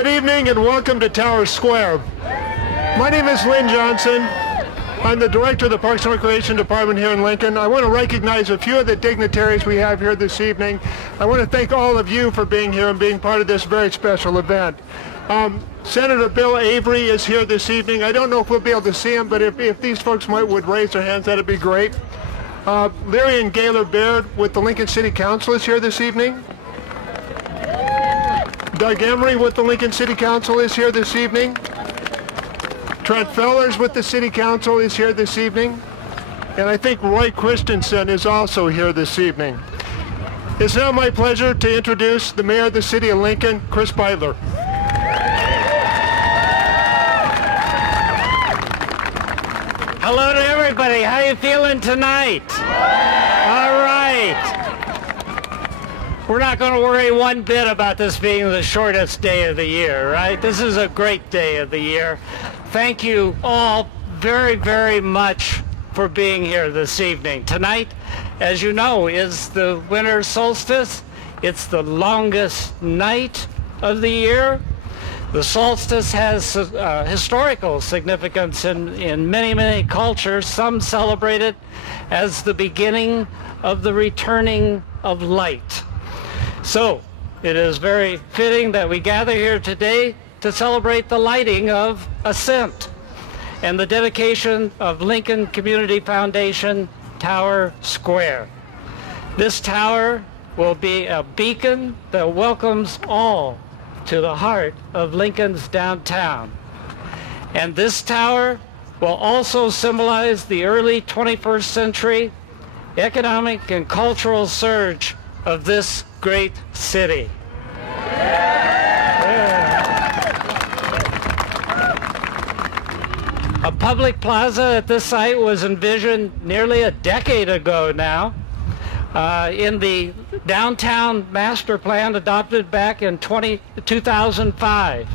Good evening and welcome to Tower Square. My name is Lynn Johnson. I'm the director of the Parks and Recreation Department here in Lincoln. I want to recognize a few of the dignitaries we have here this evening. I want to thank all of you for being here and being part of this very special event. Senator Bill Avery is here this evening. I don't know if we'll be able to see him, but if these folks would raise their hands, that'd be great. Larry and Gaylor Baird with the Lincoln City Council is here this evening. Doug Emery with the Lincoln City Council is here this evening. Trent Fellers with the City Council is here this evening. And I think Roy Christensen is also here this evening. It's now my pleasure to introduce the Mayor of the City of Lincoln, Chris Beutler. Hello to everybody. How you feeling tonight? All right. We're not going to worry one bit about this being the shortest day of the year, right? This is a great day of the year. Thank you all very, very much for being here this evening. Tonight, as you know, is the winter solstice. It's the longest night of the year. The solstice has historical significance in many, many cultures. Some celebrate it as the beginning of the returning of light. So it is very fitting that we gather here today to celebrate the lighting of Ascent and the dedication of Lincoln Community Foundation Tower Square. This tower will be a beacon that welcomes all to the heart of Lincoln's downtown. And this tower will also symbolize the early 21st century economic and cultural surge of this great city. A public plaza at this site was envisioned nearly a decade ago now in the downtown master plan adopted back in 2005.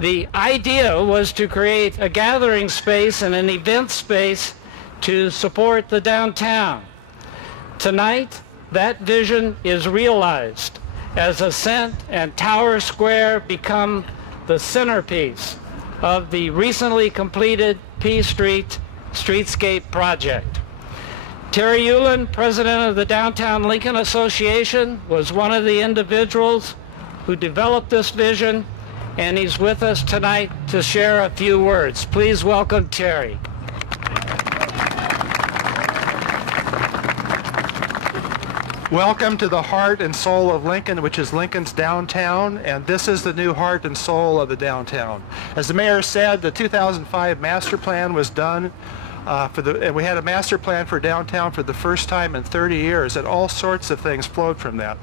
The idea was to create a gathering space and an event space to support the downtown. Tonight, that vision is realized as Ascent and Tower Square become the centerpiece of the recently completed P Street Streetscape project. Terry Ulen, president of the Downtown Lincoln Association, was one of the individuals who developed this vision, and he's with us tonight to share a few words. Please welcome Terry. Welcome to the heart and soul of Lincoln, which is Lincoln's downtown, and this is the new heart and soul of the downtown. As the mayor said, the 2005 master plan was done, and we had a master plan for downtown for the first time in 30 years, and all sorts of things flowed from that.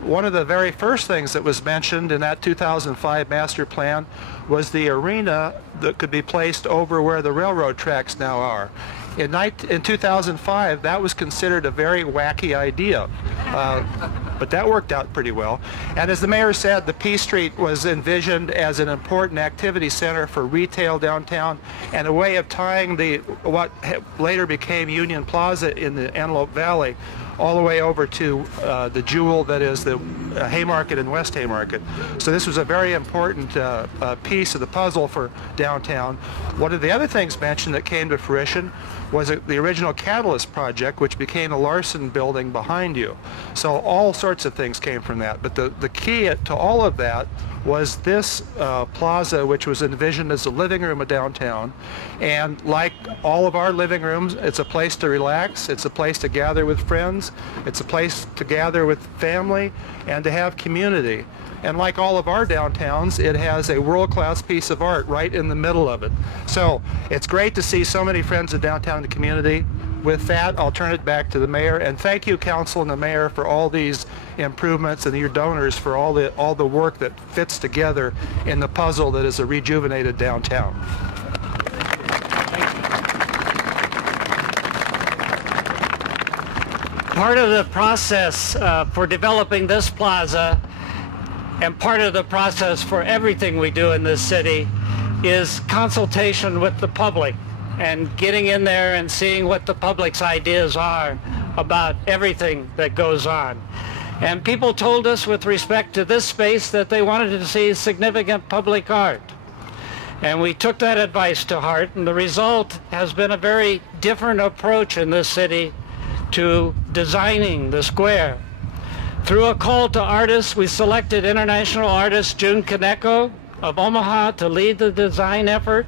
One of the very first things that was mentioned in that 2005 master plan was the arena that could be placed over where the railroad tracks now are. In 2005, that was considered a very wacky idea, but that worked out pretty well. And as the mayor said, the P Street was envisioned as an important activity center for retail downtown and a way of tying what later became Union Plaza in the Antelope Valley all the way over to the jewel that is the Haymarket and West Haymarket. So this was a very important piece of the puzzle for downtown. One of the other things mentioned that came to fruition was the original Catalyst project, which became the Larson building behind you. So all sorts of things came from that. But the key to all of that was this plaza, which was envisioned as the living room of downtown. And like all of our living rooms, it's a place to relax, it's a place to gather with friends, it's a place to gather with family, and to have community. And like all of our downtowns, it has a world-class piece of art right in the middle of it. So it's great to see so many friends of downtown community. With that, I'll turn it back to the mayor, and thank you, council and the mayor, for all these improvements, and your donors for all the work that fits together in the puzzle that is a rejuvenated downtown. Part of the process for developing this plaza, and part of the process for everything we do in this city, is consultation with the public and getting in there and seeing what the public's ideas are about everything that goes on. And people told us with respect to this space that they wanted to see significant public art. And we took that advice to heart, and the result has been a very different approach in this city to designing the square. Through a call to artists, we selected international artist June Kaneko of Omaha to lead the design effort.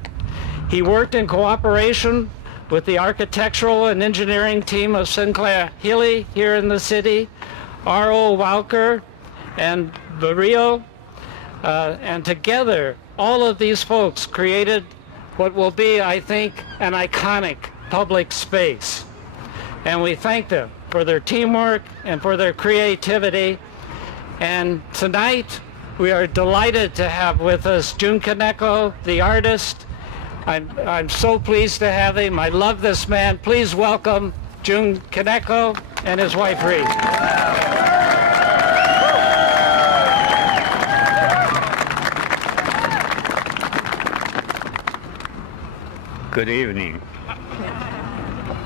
He worked in cooperation with the architectural and engineering team of Sinclair Healy here in the city, R.O. Walker and Bartle, and together all of these folks created what will be, I think, an iconic public space. And we thank them for their teamwork and for their creativity. And tonight we are delighted to have with us June Kaneko, the artist. I'm so pleased to have him. I love this man. Please welcome June Kaneko and his wife Reed. Good evening.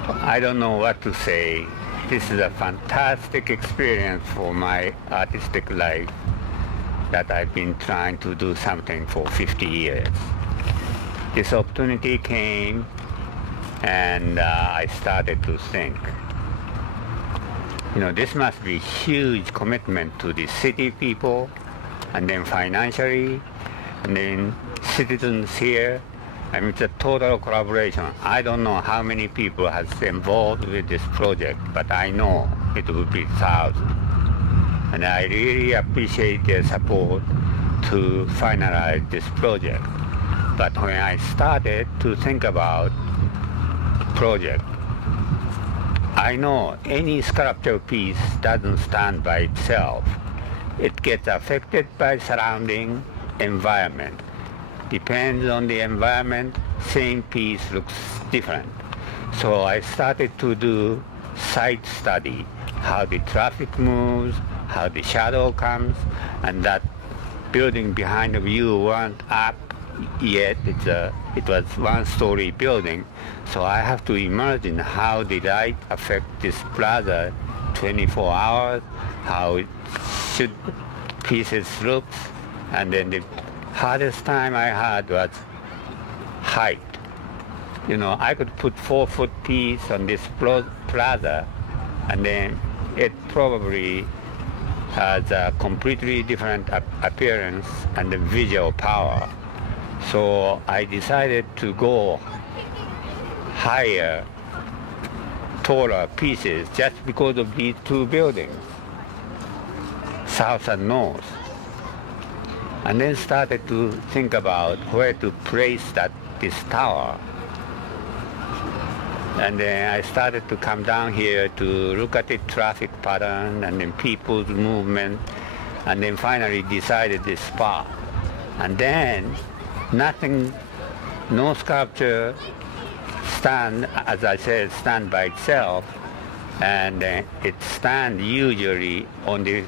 I don't know what to say. This is a fantastic experience for my artistic life that I've been trying to do something for 50 years. This opportunity came and I started to think, this must be huge commitment to the city people, and then financially, and then citizens here. I mean, it's a total collaboration. I don't know how many people has involved with this project, but I know it will be thousands. And I really appreciate their support to finalize this project. But when I started to think about project, I know any sculpture piece doesn't stand by itself. It gets affected by surrounding environment. Depends on the environment, same piece looks different. So I started to do site study, how the traffic moves, how the shadow comes, and that building behind of you weren't up yet. It was one-story building. So I have to imagine how the light affect this plaza 24 hours, how it should pieces looks, and then the hardest time I had was height. I could put 4-foot piece on this plaza, and then it probably has a completely different appearance and the visual power. So I decided to go higher, taller pieces just because of these two buildings, south and north. And then started to think about where to place this tower. And then I started to come down here to look at the traffic pattern and then people's movement, and then finally decided this spot. And then no sculpture stand, as I said, stand by itself, and it stands usually on the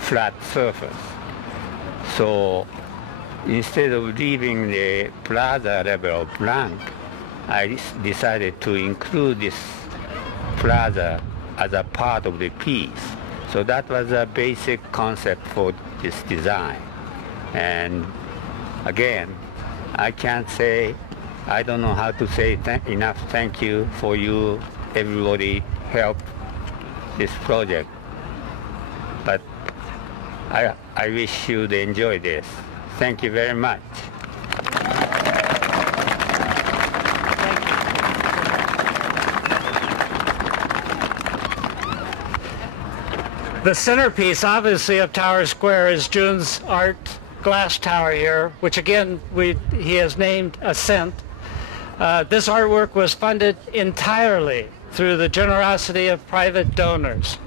flat surface. So instead of leaving the plaza level blank, I decided to include this plaza as a part of the piece. So that was a basic concept for this design. And again, I don't know how to say enough thank you for you, everybody helped this project. But I wish you to enjoy this. Thank you very much. The centerpiece, obviously, of Tower Square is June's art glass tower here, which again he has named Ascent. This artwork was funded entirely through the generosity of private donors.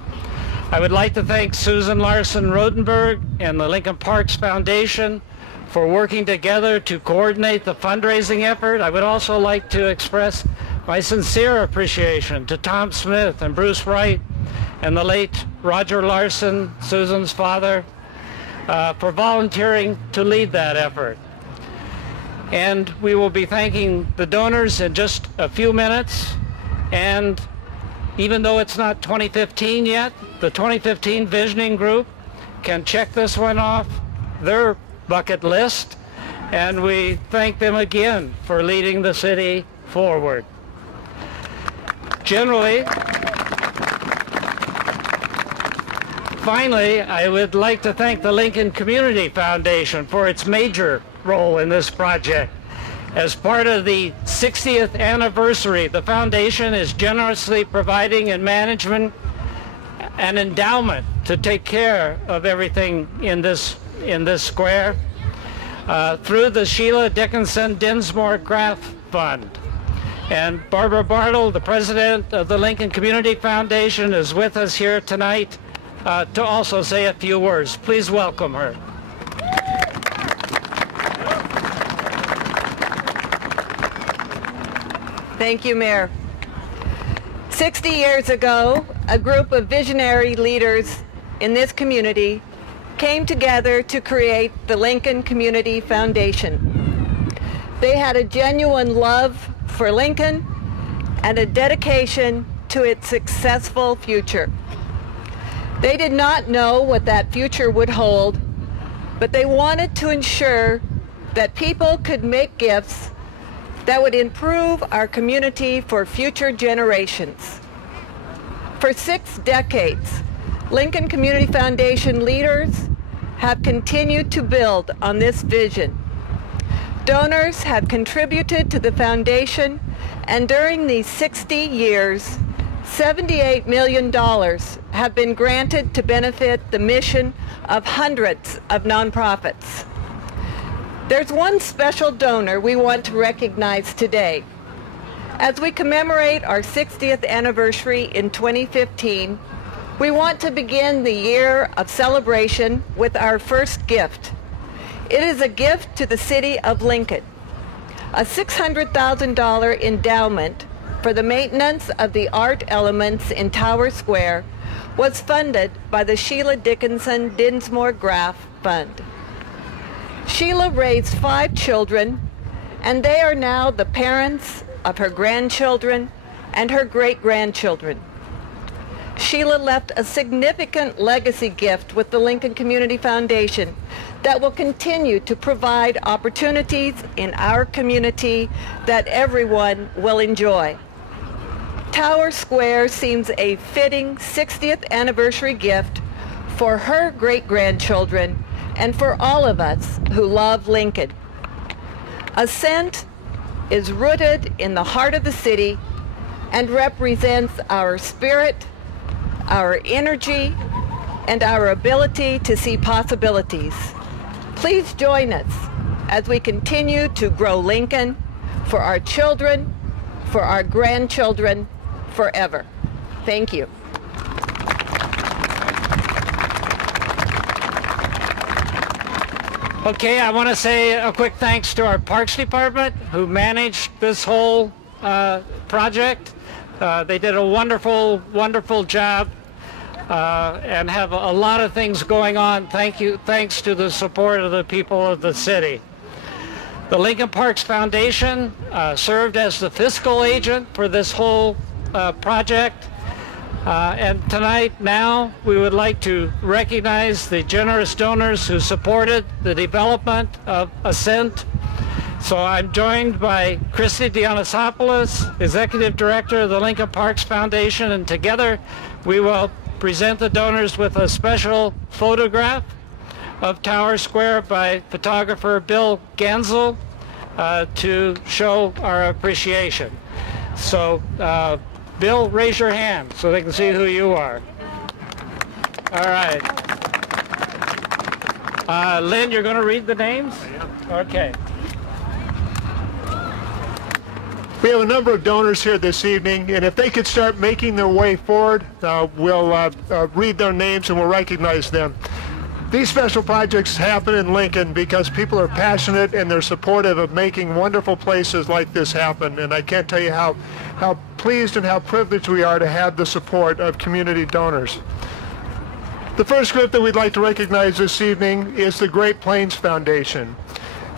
I would like to thank Susan Larson Rodenberg and the Lincoln Parks Foundation for working together to coordinate the fundraising effort. I would also like to express my sincere appreciation to Tom Smith and Bruce Wright and the late Roger Larson, Susan's father, for volunteering to lead that effort. And we will be thanking the donors in just a few minutes. And even though it's not 2015 yet, the 2015 visioning group can check this one off their bucket list, and we thank them again for leading the city forward. Finally, I would like to thank the Lincoln Community Foundation for its major role in this project. As part of the 60th anniversary, the foundation is generously providing and management an endowment to take care of everything in this square through the Sheila Dickinson Dinsmore Graf Fund. And Barbara Bartle, the president of the Lincoln Community Foundation, is with us here tonight to also say a few words. Please welcome her. Thank you, Mayor. 60 years ago, a group of visionary leaders in this community came together to create the Lincoln Community Foundation. They had a genuine love for Lincoln and a dedication to its successful future. They did not know what that future would hold, but they wanted to ensure that people could make gifts that would improve our community for future generations. For 6 decades, Lincoln Community Foundation leaders have continued to build on this vision. Donors have contributed to the foundation, and during these 60 years, $78 million have been granted to benefit the mission of hundreds of nonprofits. There's one special donor we want to recognize today. As we commemorate our 60th anniversary in 2015, we want to begin the year of celebration with our first gift. It is a gift to the city of Lincoln, a $600,000 endowment for the maintenance of the art elements in Tower Square was funded by the Sheila Dickinson Dinsmore Graf Fund. Sheila raised 5 children, and they are now the parents of her grandchildren and her great-grandchildren. Sheila left a significant legacy gift with the Lincoln Community Foundation that will continue to provide opportunities in our community that everyone will enjoy. Tower Square seems a fitting 60th anniversary gift for her great-grandchildren and for all of us who love Lincoln. Ascent is rooted in the heart of the city and represents our spirit, our energy, and our ability to see possibilities. Please join us as we continue to grow Lincoln for our children, for our grandchildren, forever. Thank you. Okay, I want to say a quick thanks to our Parks Department who managed this whole project. They did a wonderful, wonderful job and have a lot of things going on. Thanks to the support of the people of the city. The Lincoln Parks Foundation served as the fiscal agent for this whole project. And tonight, now, we would like to recognize the generous donors who supported the development of Ascent. So I'm joined by Christy Dionysopoulos, Executive Director of the Lincoln Parks Foundation, and together we will present the donors with a special photograph of Tower Square by photographer Bill Gansel to show our appreciation. So, Bill, raise your hand so they can see who you are. All right. Lynn, you're going to read the names? Okay. We have a number of donors here this evening, and if they could start making their way forward, we'll read their names and we'll recognize them. These special projects happen in Lincoln because people are passionate and they're supportive of making wonderful places like this happen, and I can't tell you how pleased and how privileged we are to have the support of community donors. The first group that we'd like to recognize this evening is the Great Plains Foundation.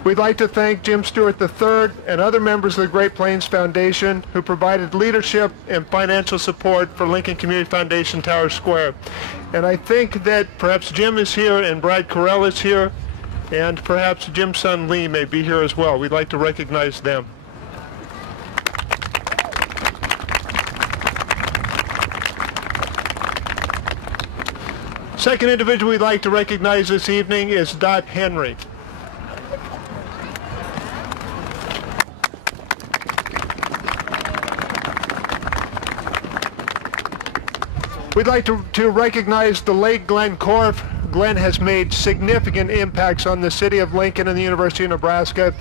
We'd like to thank Jim Stewart III and other members of the Great Plains Foundation who provided leadership and financial support for Lincoln Community Foundation Tower Square. And I think that perhaps Jim is here and Brad Carell is here, and perhaps Jim's son Lee may be here as well. We'd like to recognize them. Second individual we'd like to recognize this evening is Dot Henry. We'd like to recognize the late Glenn Korff. Glenn has made significant impacts on the city of Lincoln and the University of Nebraska.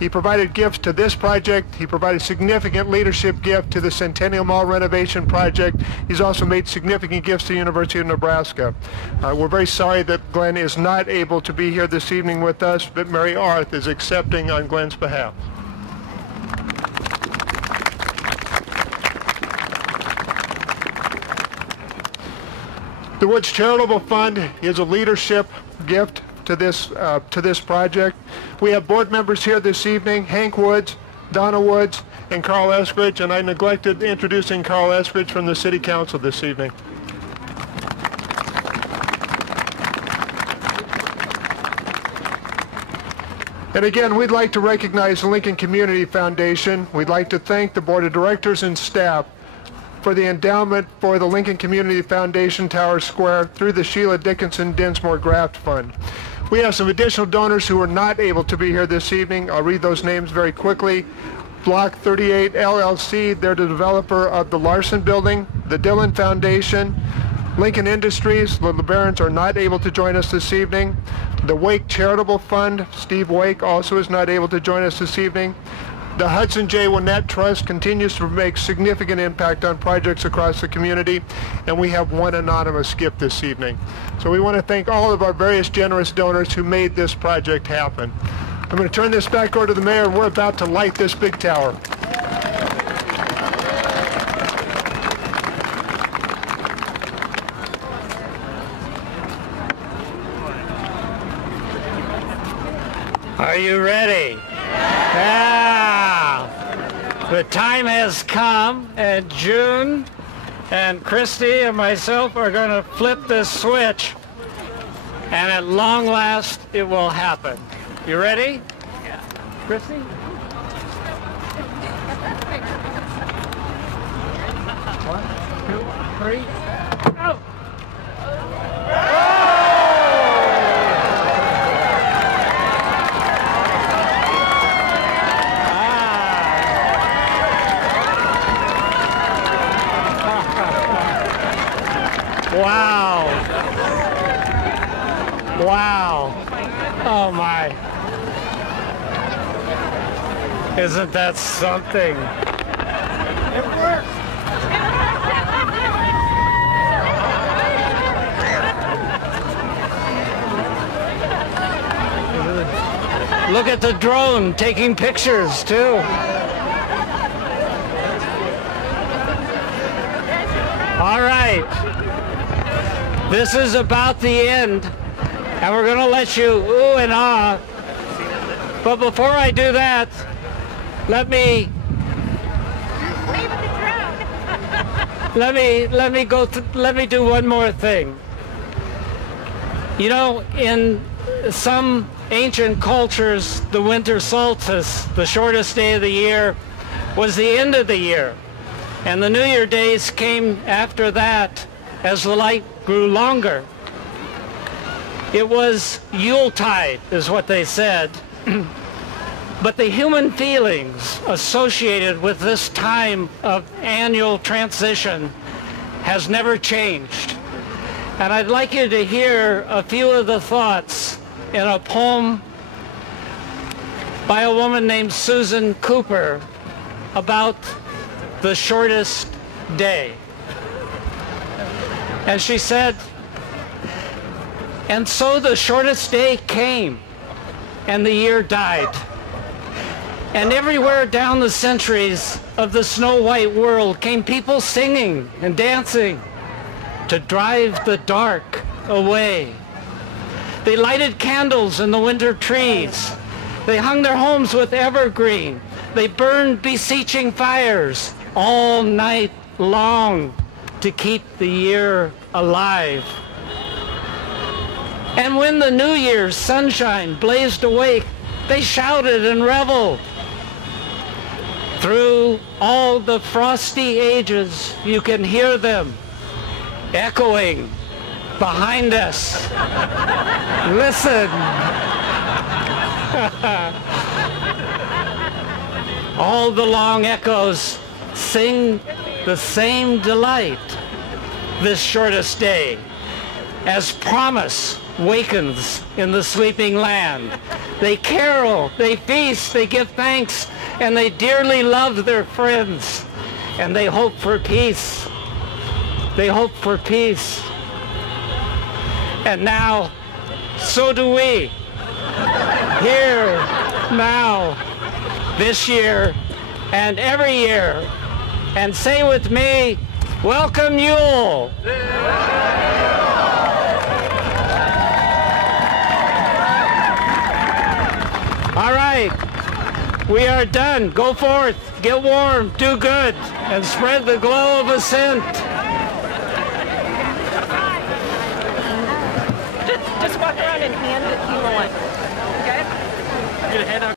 He provided gifts to this project. He provided significant leadership gift to the Centennial Mall renovation project. He's also made significant gifts to the University of Nebraska. We're very sorry that Glenn is not able to be here this evening with us, but Mary Arth is accepting on Glenn's behalf. The Woods Charitable Fund is a leadership gift to this project. We have board members here this evening, Hank Woods, Donna Woods, and Carl Eskridge, and I neglected introducing Carl Eskridge from the City Council this evening. And again, we'd like to recognize the Lincoln Community Foundation. We'd like to thank the Board of Directors and staff for the endowment for the Lincoln Community Foundation Tower Square through the Sheila Dickinson Dinsmore Graft Fund. We have some additional donors who are not able to be here this evening. I'll read those names very quickly. Block 38 LLC, they're the developer of the Larson Building, the Dillon Foundation, Lincoln Industries, the LeBarons are not able to join us this evening. The Wake Charitable Fund, Steve Wake also is not able to join us this evening. The Hudson J. Winnett Trust continues to make significant impact on projects across the community, and we have one anonymous gift this evening. So we want to thank all of our various generous donors who made this project happen. I'm going to turn this back over to the mayor, and we're about to light this big tower. Are you ready? Yeah. The time has come, and June and Christy and myself are going to flip this switch, and at long last it will happen. You ready? Yeah. Christy? 1, 2, 3, go! Wow. Wow. Oh my. Isn't that something? It worked. Look at the drone taking pictures too. All right. This is about the end, and we're going to let you ooh and ah. But before I do that, let me do one more thing. You know, in some ancient cultures, the winter solstice, the shortest day of the year, was the end of the year, and the New Year days came after that as the light grew longer. It was Yuletide, is what they said. But the human feelings associated with this time of annual transition has never changed. And I'd like you to hear a few of the thoughts in a poem by a woman named Susan Cooper about the shortest day. And she said, "And so the shortest day came, and the year died. And everywhere down the centuries of the snow-white world came people singing and dancing to drive the dark away. They lighted candles in the winter trees They hung their homes with evergreen. They burned beseeching fires all night long to keep the year alive. And when the New Year's sunshine blazed awake, they shouted and reveled. Through all the frosty ages, you can hear them echoing behind us. Listen. All the long echoes sing the same delight this shortest day, as promise wakens in the sleeping land. They carol, they feast, they give thanks, and they dearly love their friends, and they hope for peace. They hope for peace. And now, so do we. Here, now, this year, and every year. And say with me, welcome Yule. All right, we are done. Go forth, get warm, do good, and spread the glow of Ascent. Just walk around and hand it to you. Okay?